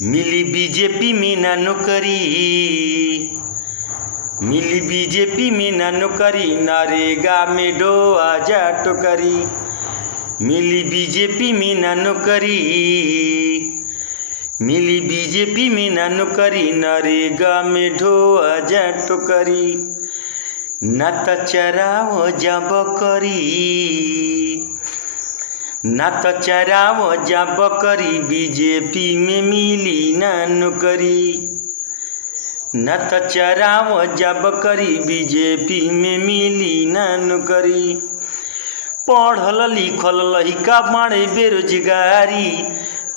मिली बीजेपी में ना नौकरी, मिली बीजेपी में ना नौकरी, नरेगा में डो आजा टोकरी। मिली बीजेपी में ना नौकरी, मिली बीजेपी में ना नौकरी, नरेगा में ढो आजा टोकरी। ना त चराओ जा बकरी, ना तो चराओ जा बकरी, बीजेपी में मिली ना नौकरी। ना तो चराओ जा बकरी, बीजेपी में मिली ना नौकरी। पढ़ल लिखल लइका बाड़े बेरोजगारी,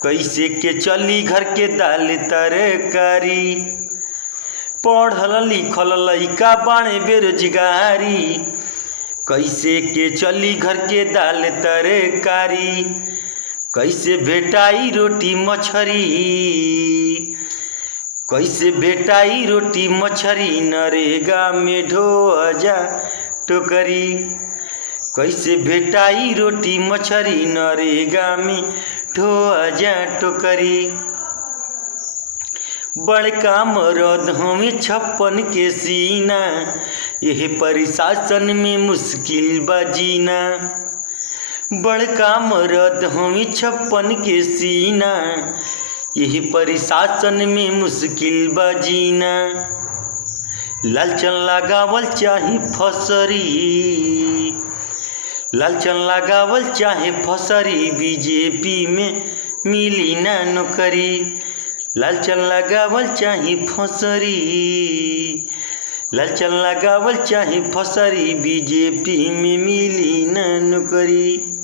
कैसे के चली घर के दाल तरकारी। पढ़ल लिखल लइका बाड़े बेरोजगारी, कैसे के चली घर के दाल तरकारी। कैसे भेटाई रोटी मछरी, कैसे भेटाई रोटी मछरी, नरेगा में ढो आजा टोकरी। कैसे भेटाई रोटी मछरी, नरेगा में ढो आजा टोकरी। बड़का मरद हमें 56 के सीना, यह प्रशासन में मुश्किल बजीना। बड़का मरद हमें 56 के सीना, यह प्रशासन में मुश्किल बजीना। लालचन लगावल चाहे फसरी, लालचन लगावल चाहे फसरी, बीजेपी में मिली ना नौकरी। लालचन लगावल चाहे फसरी, लालचन लगावल चाहे फसरी, बीजेपी में मिली ना नौकरी।